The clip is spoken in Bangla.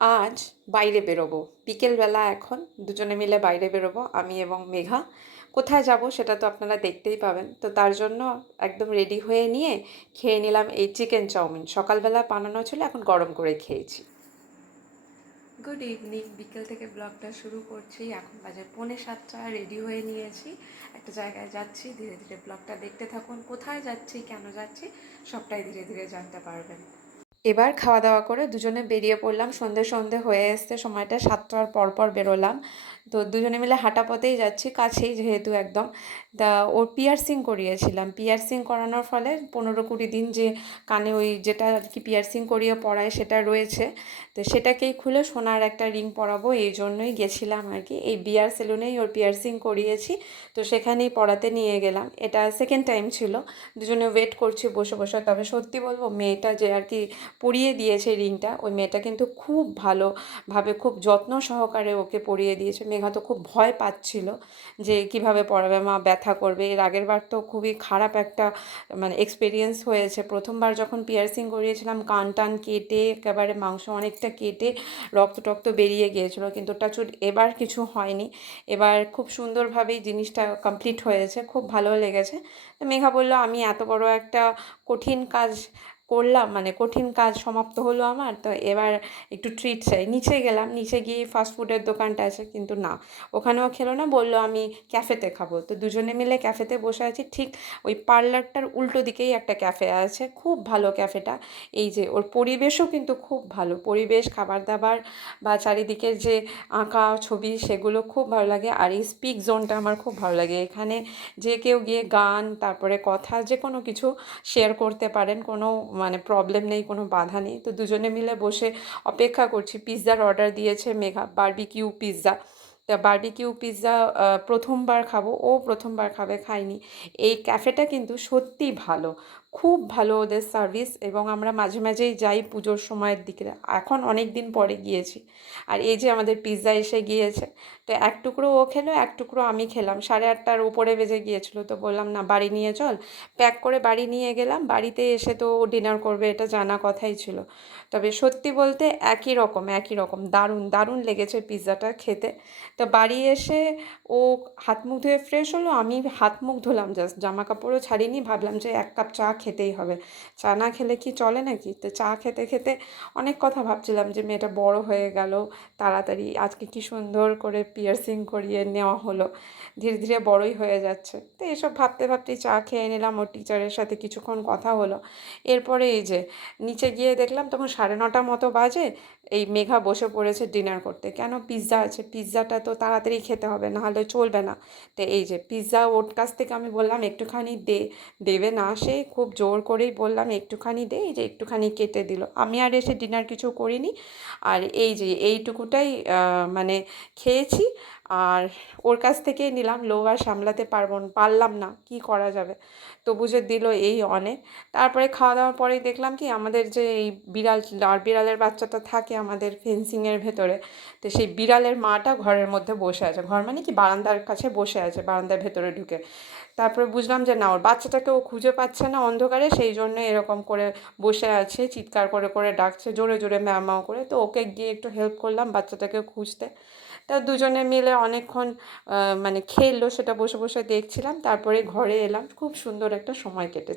আজ বাইরে বেরোবো, বিকেলবেলা এখন দুজনে মিলে বাইরে বেরোবো আমি এবং মেঘা। কোথায় যাব সেটা তো আপনারা দেখতেই পাবেন। তো তার জন্য একদম রেডি হয়ে নিয়ে খেয়ে নিলাম এই চিকেন চাউমিন। সকালবেলা বানানো ছিল, এখন গরম করে খেয়েছি। গুড ইভিনিং, বিকেল থেকে ব্লগটা শুরু করছি। এখন বাজে 6:45, রেডি হয়ে নিয়েছি, একটা জায়গায় যাচ্ছি। ধীরে ধীরে ব্লগটা দেখতে থাকুন, কোথায় যাচ্ছি, কেন যাচ্ছি, সবটাই ধীরে ধীরে জানতে পারবেন। এবার খাওয়া দাওয়া করে দুজনে বেরিয়ে পড়লাম। সন্ধে সন্ধে হয়ে এসছে, সময়টা 7টার পর পর বেরোলাম। তো দুজনে মিলে হাঁটা পথেই যাচ্ছি, কাছেই যেহেতু একদম। তা ওর পিয়ার্সিং করিয়েছিলাম, পিয়ার্সিং করানোর ফলে 15-20 দিন যে কানে ওই যেটা আর কি পিয়ার্সিং করিয়ে পরায় সেটা রয়েছে। তো সেটাকেই খুলে সোনার একটা রিং পরাবো, এই জন্যই গেছিলাম আর কি। এই বিয়ার সেলুনেই ওর পিয়ার্সিং করিয়েছি, তো সেখানেই পরাতে নিয়ে গেলাম। এটা সেকেন্ড টাইম ছিল। দুজনে ওয়েট করছি বসে বসে। তবে সত্যি বলবো, মেয়েটা যে আর কি পরিয়ে দিয়েছে রিংটা, ওই মেয়েটা কিন্তু খুব ভালোভাবে খুব যত্ন সহকারে ওকে পরিয়ে দিয়েছে। মেঘা তো খুব ভয় পাচ্ছিল যে কিভাবে পরাবে, মা ব্যথা করবে। এর আগের বার তো খুবই খারাপ একটা মানে এক্সপিরিয়েন্স হয়েছে। প্রথমবার যখন পিয়ার্সিং করিয়েছিলাম, কান টান কেটে একেবারে মাংস অনেকটা কেটে রক্ত টক্ত বেরিয়ে গিয়েছিলো, কিন্তু টাচুড এবার কিছু হয়নি। এবার খুব সুন্দরভাবেই জিনিসটা কমপ্লিট হয়েছে, খুব ভালো লেগেছে। মেঘা বলল, আমি এত বড় একটা কঠিন কাজ করলাম, মানে কঠিন কাজ সমাপ্ত হলো আমার, তো এবার একটু ট্রিট চাই। নিচে গেলাম, নিচে গিয়ে ফাস্টফুডের দোকানটা আছে, কিন্তু না, ওখানেও খেলো না, বললো আমি ক্যাফেতে খাবো। তো দুজনে মিলে ক্যাফেতে বসে আছি। ঠিক ওই পার্লারটার উল্টো দিকেই একটা ক্যাফে আছে, খুব ভালো ক্যাফেটা। এই যে ওর পরিবেশও কিন্তু খুব ভালো, পরিবেশ, খাবার দাবার বা চারিদিকের যে আঁকা ছবি সেগুলো খুব ভালো লাগে। আর এই স্পিক জোনটা আমার খুব ভালো লাগে। এখানে যে কেউ গিয়ে গান, তারপরে কথা, যে কোনো কিছু শেয়ার করতে পারেন, কোনো মানে প্রবলেম নেই, কোনো বাধা নেই। তো দুজনে মিলে বসে অপেক্ষা করছি। পিৎজার অর্ডার দিয়েছে মেঘা, বারবিকিউ পিৎজা। তা বারবিকিউ পিৎজা প্রথমবার খাবো, ও প্রথমবার খাবে, খাইনি। এই ক্যাফেটা কিন্তু সত্যি ভালো, খুব ভালো ওদের সার্ভিস। এবং আমরা মাঝে মাঝেই যাই পুজোর সময়ের দিকে, এখন অনেক দিন পরে গিয়েছি। আর এই যে আমাদের পিৎজা এসে গিয়েছে। তো এক টুকরো ও খেলো, এক টুকরো আমি খেলাম। 8:30টার উপরে বেজে গিয়েছিলো, তো বললাম না, বাড়ি নিয়ে চল। প্যাক করে বাড়ি নিয়ে গেলাম। বাড়িতে এসে তো ও ডিনার করবে, এটা জানা কথাই ছিল। তবে সত্যি বলতে একই রকম দারুণ দারুণ লেগেছে পিৎজাটা খেতে। তো বাড়ি এসে ও হাত মুখ ধুয়ে ফ্রেশ হলো, আমি হাত মুখ ধুলাম জাস্ট, জামা কাপড়ও ছাড়িনি। ভাবলাম যে 1 কাপ চা খেতেই হবে, চা না খেলে কি চলে নাকি। তো চা খেতে খেতে অনেক কথা ভাবছিলাম যে মেয়েটা বড় হয়ে গেল তাড়াতাড়ি, আজকে কি সুন্দর করে পিয়ার্সিং করিয়ে নেওয়া হলো, ধীরে ধীরে বড়ই হয়ে যাচ্ছে। তো এসব ভাবতে ভাবতেই চা খেয়ে নিলাম। ওর টিচারের সাথে কিছুক্ষণ কথা হলো। এরপরে এই যে নিচে গিয়ে দেখলাম তখন 9:30 মতো বাজে। এই মেঘা বসে পড়েছে ডিনার করতে। কেন, পিৎজা আছে, পিৎজাটা তো তাড়াতাড়ি খেতে হবে, নাহলে চলবে না। তো এই যে পিৎজা ওর কাছ থেকে আমি বললাম একটুখানি দে, দেবে না, সে খুব জোর করেই বললাম একটুখানি দে। এই যে একটুখানি কেটে দিল। আমি আর এসে ডিনার কিছু করিনি। আর এই যে এইটুকুটাই মানে খেয়েছি। আর ওর কাছ থেকেই নিলাম, লোভ আর সামলাতে পারলাম না, কি করা যাবে। তবু যে দিল এই অনেক। তারপরে খাওয়া দাওয়ার পরেই দেখলাম কি, আমাদের যে এই বিড়াল, আর বিড়ালের বাচ্চাটা থাকে আমাদের ফেন্সিংয়ের ভেতরে, তো সেই বিড়ালের মাটা ঘরের মধ্যে বসে আছে, ঘর মানে কি বারান্দার কাছে বসে আছে, বারান্দার ভেতরে ঢুকে। তারপরে বুঝলাম যে না, ওর বাচ্চাটাকে ও খুঁজে পাচ্ছে না অন্ধকারে, সেই জন্য এরকম করে বসে আছে, চিৎকার করে করে ডাকছে জোরে জোরে, ম্যাও ম্যাও করে। তো ওকে গিয়ে একটু হেল্প করলাম বাচ্চাটাকে খুঁজতে। তা দুজনে মিলে অনেকক্ষণ মানে খেললো, সেটা বসে বসে দেখছিলাম। তারপরে ঘরে এলাম, খুব সুন্দর একটা সময় কেটেছে।